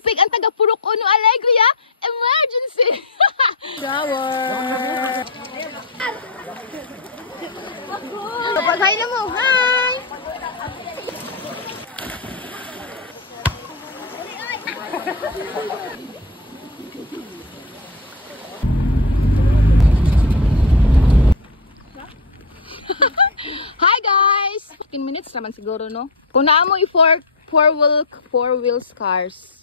tubig ang taga Purok Uno Alegria. Emergency! Shower! Kapag-hi na mo! Hi! Hi guys! 15 minutes naman siguro, no? Kung naamo i-four wheels cars.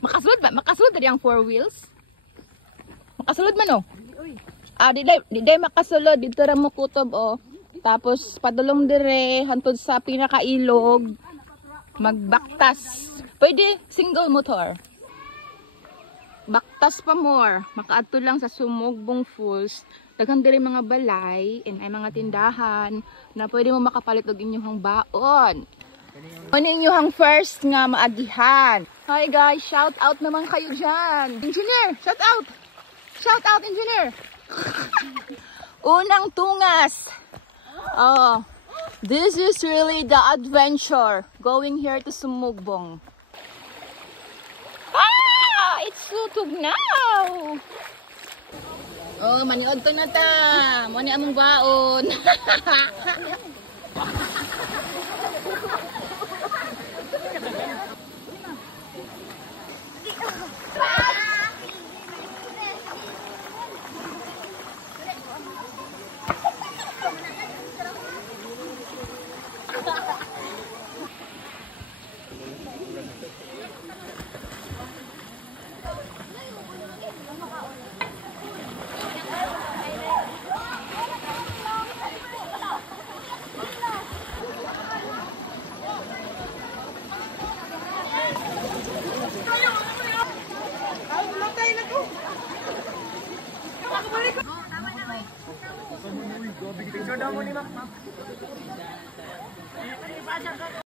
Makasulod ba? Makasulod na ang 4 wheels? Makasulod man, no? Di day makasulod. Dito ra mo kutob, oh. Tapos, padulong dire, hantod sa pinakailog. Magbaktas. Pwede single motor. Baktas pa more. Makaadto lang sa Sumugbong Falls. Daghang diri mga balay and ay mga tindahan na pwede mo makapalit og inyong baon. Ano inyong first nga maagihan. Hi guys, shout out naman kayo dyan. Engineer, shout out. Shout out, engineer. Unang tungas. Oh, this is really the adventure going here to Sumugbong. Ah, it's sutog now. Oh, maniod to na ta. Mani among baon.